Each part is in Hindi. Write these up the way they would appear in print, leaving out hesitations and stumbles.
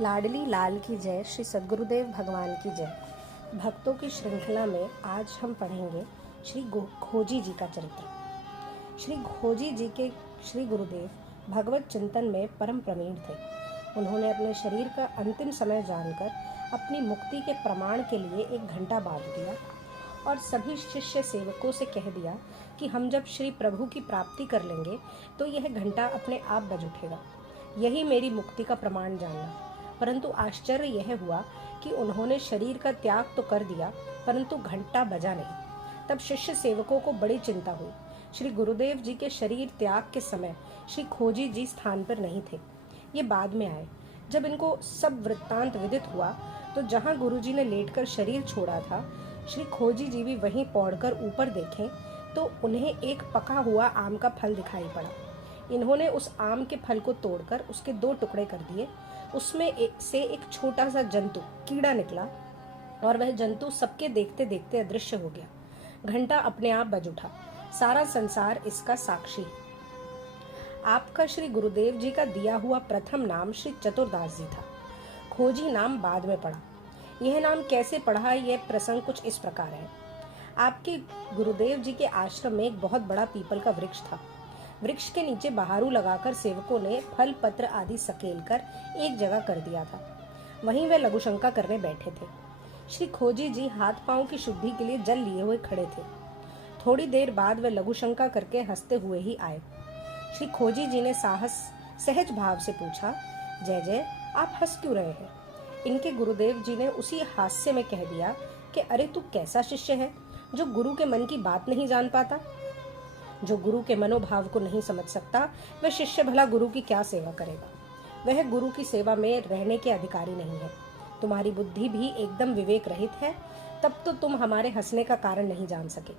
लाडली लाल की जय, श्री सद्गुरुदेव भगवान की जय। भक्तों की श्रृंखला में आज हम पढ़ेंगे श्री खोजी जी का चरित्र। श्री खोजी जी के श्री गुरुदेव भगवत चिंतन में परम प्रवीण थे। उन्होंने अपने शरीर का अंतिम समय जानकर अपनी मुक्ति के प्रमाण के लिए एक घंटा बांध दिया और सभी शिष्य सेवकों से कह दिया कि हम जब श्री प्रभु की प्राप्ति कर लेंगे तो यह घंटा अपने आप बज उठेगा। यही मेरी मुक्ति का प्रमाण जानना। परंतु आश्चर्य यह हुआ कि उन्होंने शरीर का त्याग तो कर दिया परंतु घंटा बजा नहीं। तब शिष्य सेवकों को बड़ी चिंता हुई। श्री गुरुदेव जी के शरीर त्याग के समय श्री खोजी जी स्थान पर नहीं थे, ये बाद में आए। जब इनको सब वृत्तांत विदित हुआ तो जहाँ गुरुजी ने लेटकर शरीर छोड़ा था, श्री खोजी जी भी वहीं पौड़कर ऊपर देखें तो उन्हें एक पका हुआ आम का फल दिखाई पड़ा। इन्होंने उस आम के फल को तोड़कर उसके 2 टुकड़े कर दिए। उसमें से एक छोटा सा जंतु कीड़ा निकला और वह जंतु सबके देखते देखते अदृश्य हो गया। घंटा अपने आप बज उठा। सारा संसार इसका साक्षी है। आपका श्री गुरुदेव जी का दिया हुआ प्रथम नाम श्री चतुरदास जी था। खोजी नाम बाद में पड़ा। यह नाम कैसे पढ़ा, यह प्रसंग कुछ इस प्रकार है। आपके गुरुदेव जी के आश्रम में एक बहुत बड़ा पीपल का वृक्ष था। वृक्ष के नीचे बहारू लगाकर सेवकों ने फल पत्र आदि सकेल कर एक जगह कर दिया था। वहीं वे लघुशंका करने बैठे थे। श्री खोजी जी हाथ पांव की शुद्धि के लिए जल लिए हुए खड़े थे। थोड़ी देर बाद वे लघुशंका करके हंसते हुए ही आए। श्री खोजी जी ने सहज भाव से पूछा, जय जय, आप हंस क्यों रहे हैं? इनके गुरुदेव जी ने उसी हास्य में कह दिया कि अरे तू कैसा शिष्य है जो गुरु के मन की बात नहीं जान पाता। जो गुरु के मनोभाव को नहीं समझ सकता, वह शिष्य भला गुरु की क्या सेवा करेगा? वह गुरु की सेवा में रहने के अधिकारी नहीं है। तुम्हारी बुद्धि भी एकदम विवेक रहित है, तब तो तुम हमारे हंसने का कारण नहीं जान सके।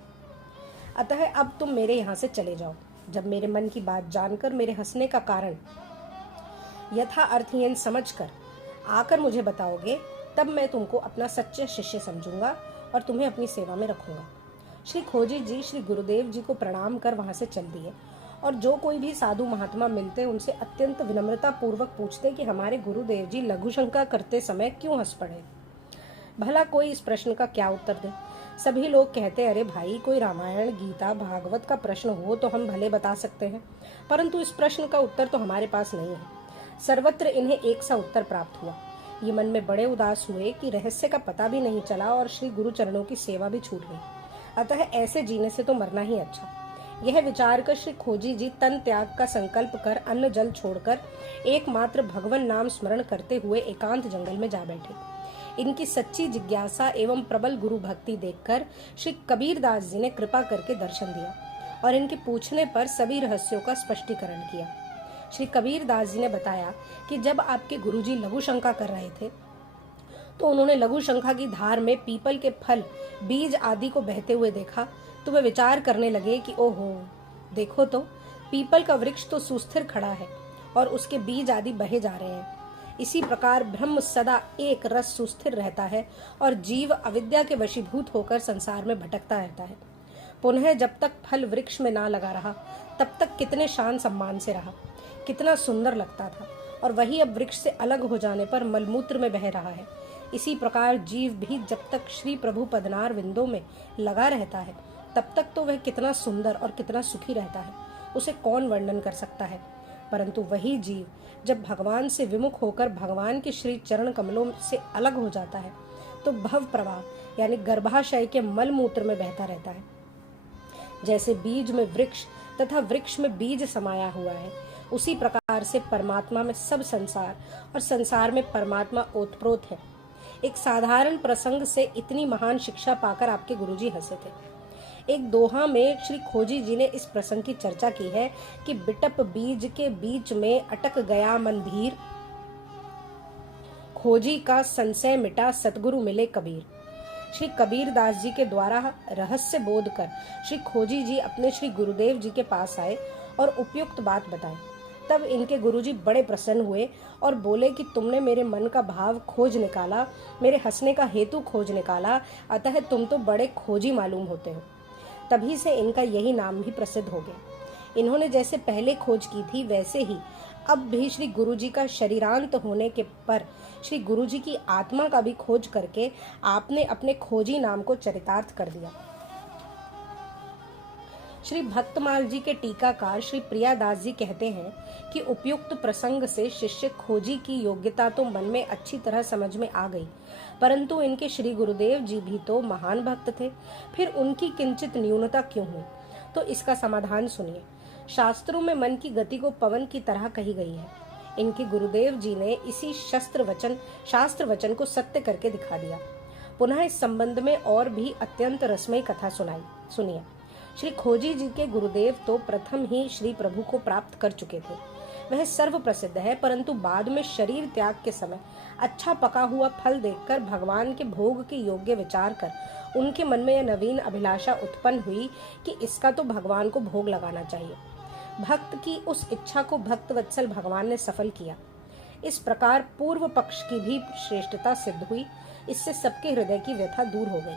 अतः अब तुम मेरे यहाँ से चले जाओ। जब मेरे मन की बात जानकर मेरे हंसने का कारण यथा अर्थहीन समझकर आकर मुझे बताओगे, तब मैं तुमको अपना सच्चा शिष्य समझूंगा और तुम्हें अपनी सेवा में रखूंगा। श्री खोजी जी श्री गुरुदेव जी को प्रणाम कर वहां से चल दिए और जो कोई भी साधु महात्मा मिलते उनसे अत्यंत विनम्रता पूर्वक पूछते कि हमारे गुरुदेव जी लघुशंका करते समय क्यों हंस पड़े। भला कोई इस प्रश्न का क्या उत्तर दे? सभी लोग कहते, अरे भाई, कोई रामायण गीता भागवत का प्रश्न हो तो हम भले बता सकते हैं, परंतु इस प्रश्न का उत्तर तो हमारे पास नहीं है। सर्वत्र इन्हें एक सा उत्तर प्राप्त हुआ। ये मन में बड़े उदास हुए कि रहस्य का पता भी नहीं चला और श्री गुरु चरणों की सेवा भी छूट गई। अतः ऐसे जीने से तो मरना ही अच्छा। यह विचार कर श्री खोजी जी तन त्याग का संकल्प कर अन्न जल छोड़कर एकमात्र भगवान नाम स्मरण करते हुए एकांत जंगल में जा बैठे। इनकी सच्ची जिज्ञासा एवं प्रबल गुरु भक्ति देखकर श्री कबीरदास जी ने कृपा करके दर्शन दिया और इनके पूछने पर सभी रहस्यों का स्पष्टीकरण किया। श्री कबीरदास जी ने बताया कि जब आपके गुरुजी लघुशंका कर रहे थे तो उन्होंने लघुशंका की धार में पीपल के फल बीज आदि को बहते हुए देखा तो वे विचार करने लगे कि ओहो, देखो तो पीपल का वृक्ष तो सुस्थिर खड़ा है और उसके बीज आदि बहे जा रहे हैं। इसी प्रकार ब्रह्म सदा एक रस सुस्थिर रहता है और जीव अविद्या के वशीभूत होकर संसार में भटकता रहता है। पुनः जब तक फल वृक्ष में ना लगा रहा तब तक कितने शान सम्मान से रहा, कितना सुंदर लगता था, और वही अब वृक्ष से अलग हो जाने पर मलमूत्र में बह रहा है। इसी प्रकार जीव भी जब तक श्री प्रभु पदनार विंदों में लगा रहता है तब तक तो वह कितना सुंदर और कितना सुखी रहता है, उसे कौन वर्णन कर सकता है। परंतु वही जीव जब भगवान से विमुख होकर भगवान के श्री चरण कमलों से अलग हो जाता है तो भव प्रवाह यानी गर्भाशय के मलमूत्र में बहता रहता है। जैसे बीज में वृक्ष तथा वृक्ष में बीज समाया हुआ है, उसी प्रकार से परमात्मा में सब संसार और संसार में परमात्मा ओतप्रोत है। एक साधारण प्रसंग से इतनी महान शिक्षा पाकर आपके गुरुजी हंसे थे। एक दोहा में श्री खोजी जी ने इस प्रसंग की चर्चा की है कि बिटप बीज के बीच में अटक गया मन धीर, खोजी का संशय मिटा सतगुरु मिले कबीर। श्री कबीरदास जी के द्वारा रहस्य बोध कर श्री खोजी जी अपने श्री गुरुदेव जी के पास आए और उपयुक्त बात बताई। तब इनके गुरुजी बड़े प्रसन्न हुए और बोले कि तुमने मेरे मन का भाव खोज निकाला, मेरे हंसने का हेतु खोज निकाला, अतः तुम तो बड़े खोजी मालूम होते हो। तभी से इनका यही नाम भी प्रसिद्ध हो गया। इन्होंने जैसे पहले खोज की थी वैसे ही अब भी श्री गुरु जी का शरीरांत होने के पर श्री गुरु जी की आत्मा का भी खोज करके आपने अपने खोजी नाम को चरितार्थ कर दिया। श्री भक्तमाल जी के टीकाकार श्री प्रियादास जी कहते हैं कि उपयुक्त प्रसंग से शिष्य खोजी की योग्यता तो मन में अच्छी तरह समझ में आ गई, परंतु इनके श्री गुरुदेव जी भी तो महान भक्त थे, फिर उनकी किंचित न्यूनता क्यों हुई? तो इसका समाधान सुनिए। शास्त्रों में मन की गति को पवन की तरह कही गई है। इनके गुरुदेव जी ने इसी शास्त्र वचन को सत्य करके दिखा दिया। पुनः इस संबंध में और भी अत्यंत रसमयी कथा सुनिए। श्री खोजी जी के गुरुदेव तो प्रथम ही श्री प्रभु को प्राप्त कर चुके थे, वह सर्व प्रसिद्ध है, परंतु बाद में शरीर त्याग के समय अच्छा पका हुआ फल देखकर भगवान के भोग के योग्य विचार कर उनके मन में यह नवीन अभिलाषा उत्पन्न हुई कि इसका तो भगवान को भोग लगाना चाहिए। भक्त की उस इच्छा को भक्त वत्सल भगवान ने सफल किया। इस प्रकार पूर्व पक्ष की भी श्रेष्ठता सिद्ध हुई। इससे सबके हृदय की व्यथा दूर हो गई।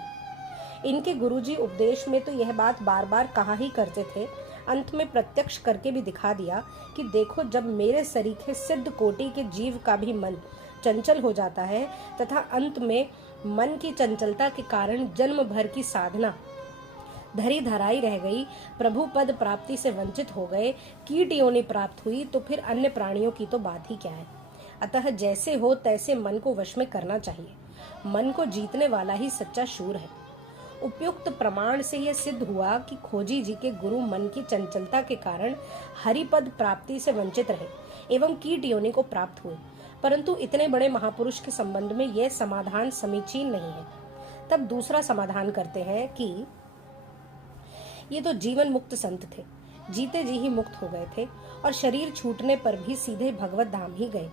इनके गुरुजी उपदेश में तो यह बात बार बार कहा ही करते थे, अंत में प्रत्यक्ष करके भी दिखा दिया कि देखो, जब मेरे सरीखे सिद्ध कोटि के जीव का भी मन चंचल हो जाता है तथा अंत में मन की चंचलता के कारण जन्म भर की साधना धरी धराई रह गई, प्रभु पद प्राप्ति से वंचित हो गए, कीट योनि प्राप्त हुई, तो फिर अन्य प्राणियों की तो बात ही क्या है। अतः जैसे हो तैसे मन को वश में करना चाहिए। मन को जीतने वाला ही सच्चा शूर है। उपयुक्त प्रमाण से यह सिद्ध हुआ कि खोजी जी के गुरु मन की चंचलता के कारण हरिपद प्राप्ति से वंचित रहे एवं कीट योनि को प्राप्त हुए, परंतु इतने बड़े महापुरुष के संबंध में यह समाधान समीचीन नहीं है। तब दूसरा समाधान करते हैं कि ये तो जीवन मुक्त संत थे, जीते जी ही मुक्त हो गए थे और शरीर छूटने पर भी सीधे भगवत धाम ही गए,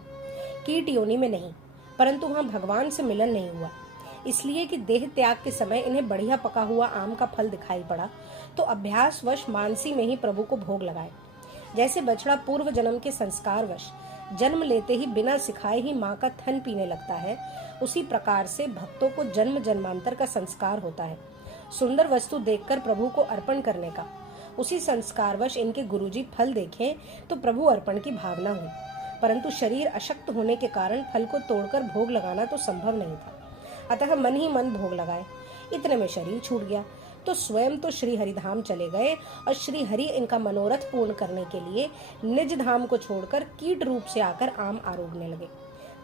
कीट योनि में नहीं, परंतु वहां भगवान से मिलन नहीं हुआ, इसलिए कि देह त्याग के समय इन्हें बढ़िया पका हुआ आम का फल दिखाई पड़ा, तो अभ्यासवश मानसी में ही प्रभु को भोग लगाए। जैसे बछड़ा पूर्व जन्म के संस्कारवश जन्म लेते ही बिना सिखाए ही माँ का थन पीने लगता है, उसी प्रकार से भक्तों को जन्म जन्मांतर का संस्कार होता है, सुंदर वस्तु देखकर प्रभु को अर्पण करने का। उसी संस्कारवश इनके गुरुजी फल देखें तो प्रभु अर्पण की भावना हुई, परंतु शरीर अशक्त होने के कारण फल को तोड़कर भोग लगाना तो संभव नहीं था। अतः मन ही मन भोग लगाए। इतने में शरीर छूट गया, तो स्वयं तो श्री हरिधाम चले गए और श्री हरि इनका मनोरथ पूर्ण करने के लिए निज धाम को छोड़कर कीट रूप से आकर आम आरोगने लगे।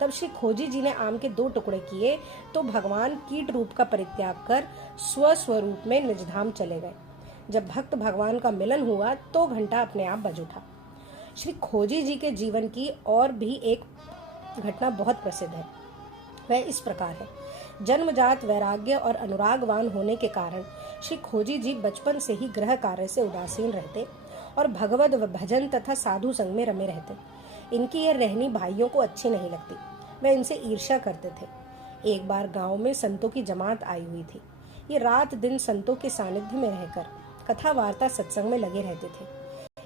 तब श्री खोजी जी ने आम के 2 टुकड़े किए तो भगवान कीट रूप का परित्याग कर स्वस्वरूप में निज धाम चले गए। जब भक्त भगवान का मिलन हुआ तो घंटा अपने आप बज उठा। श्री खोजी जी के जीवन की और भी एक घटना बहुत प्रसिद्ध है। वह इस प्रकार है। जन्मजात वैराग्य और अनुरागवान होने के कारण श्री खोजी जी बचपन से ही गृह कार्य से उदासीन रहते और भगवद भजन तथा साधु संग में रमे रहते। इनकी यह रहनी भाइयों को अच्छी नहीं लगती, वे इनसे ईर्ष्या करते थे। एक बार गांव में संतों की जमात आई हुई थी। ये रात दिन संतों के सानिध्य में रहकर कथा वार्ता सत्संग में लगे रहते थे।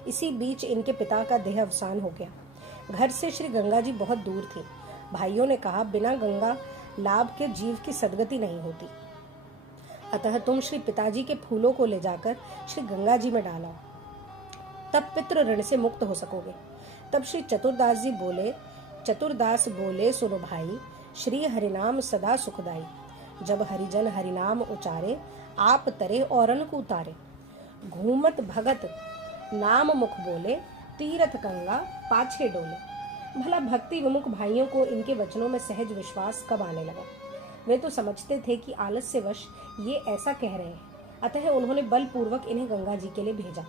इसी बीच इनके पिता का देह अवसान हो गया। घर से श्री गंगा जी बहुत दूर थी। भाइयों ने कहा, बिना गंगा लाभ के जीव की सदगति नहीं होती, अतः तुम श्री पिताजी के फूलों को ले जाकर श्री गंगा जी में डालो, तब पितृ ऋण से मुक्त हो सकोगे। तब श्री चतुरदास बोले, सुनो भाई, श्री हरिनाम सदा सुखदाई, जब हरिजन हरिनाम उचारे, आप तरे औरन को उतारे। घूमत भगत नाम मुख बोले, तीरथ गंगा पाछे डोले। भला भक्ति विमुख भाइयों को इनके वचनों में सहज विश्वास कब आने लगा? वे तो समझते थे कि आलस्यवश ये ऐसा कह रहे हैं, अतः उन्होंने बलपूर्वक इन्हें गंगा जी के लिए भेजा।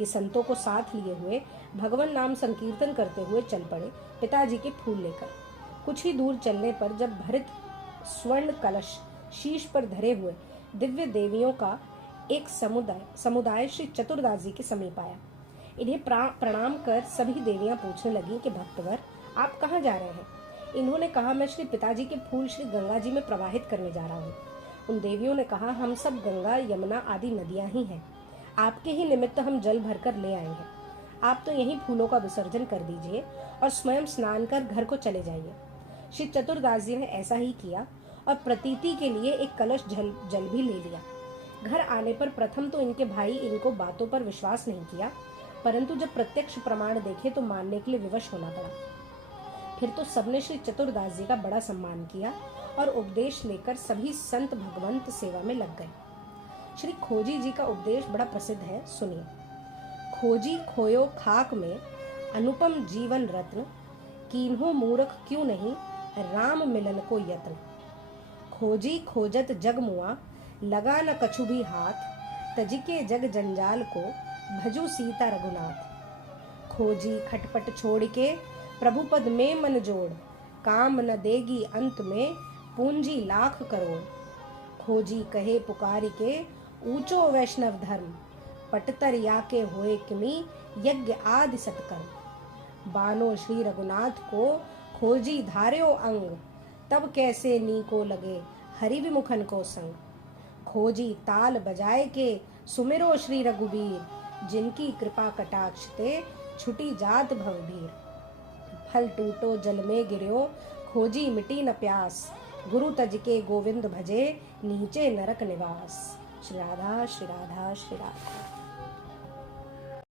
ये संतों को साथ लिए हुए भगवान नाम संकीर्तन करते हुए चल पड़े पिताजी के फूल लेकर। कुछ ही दूर चलने पर जब भरित स्वर्ण कलश शीश पर धरे हुए दिव्य देवियों का एक समुदाय श्री चतुरदास जी के समीप आया। इन्हें प्रणाम कर सभी देवियां पूछने लगी कि भक्तवर, आप कहाँ जा रहे हैं? इन्होंने कहा, मैं श्री पिताजी के फूल श्री गंगा जी में प्रवाहित करने जा रहा हूँ। उन देवियों ने कहा, हम सब गंगा यमुना आदि नदियां ही हैं, आपके ही निमित्त हम जल भरकर ले आए हैं। आप तो यहीं फूलों का विसर्जन कर दीजिए और स्वयं स्नान कर घर को चले जाइए। श्री चतुरदास जी ने ऐसा ही किया और प्रतीति के लिए एक कलश जल भी ले लिया। घर आने पर प्रथम तो इनके भाई इनको बातों पर विश्वास नहीं किया, परंतु जब प्रत्यक्ष प्रमाण देखे तो मानने के लिए विवश होना पड़ा। फिर तो सबने श्री चतुरदास जी का बड़ा सम्मान किया और उपदेश लेकर सभी संत भगवंत सेवा में लग गए। श्री खोजी जी का उपदेश बड़ा प्रसिद्ध है, सुनिए। खोजी खोयो खाक में अनुपम जीवन रत्न, कीन्हो मूर्ख क्यों नहीं राम मिलन को यत्न। खोजी खोजत जग मुआ, लगा न कछु भी हाथ, तजिके जग जंजाल को भजू सीता रघुनाथ। खोजी खटपट छोड़ के प्रभु पद में मन जोड़, काम न देगी अंत में पूंजी लाख करोड़। खोजी कहे पुकार के ऊंचो वैष्णव धर्म, पटतर या के होए किमी यज्ञ आदि सत्कर्म। बानो श्री रघुनाथ को खोजी धार्यो अंग, तब कैसे नी को लगे हरि विमुखन को संग। खोजी ताल बजाए के सुमिरो श्री रघुबीर, जिनकी कृपा कटाक्ष ते छुटी जात भवभीर। फल टूटो जल में गिर्यो, खोजी मिटी न प्यास, गुरु तज के गोविंद भजे नीचे नरक निवास। श्री राधा श्री राधा श्री राधा।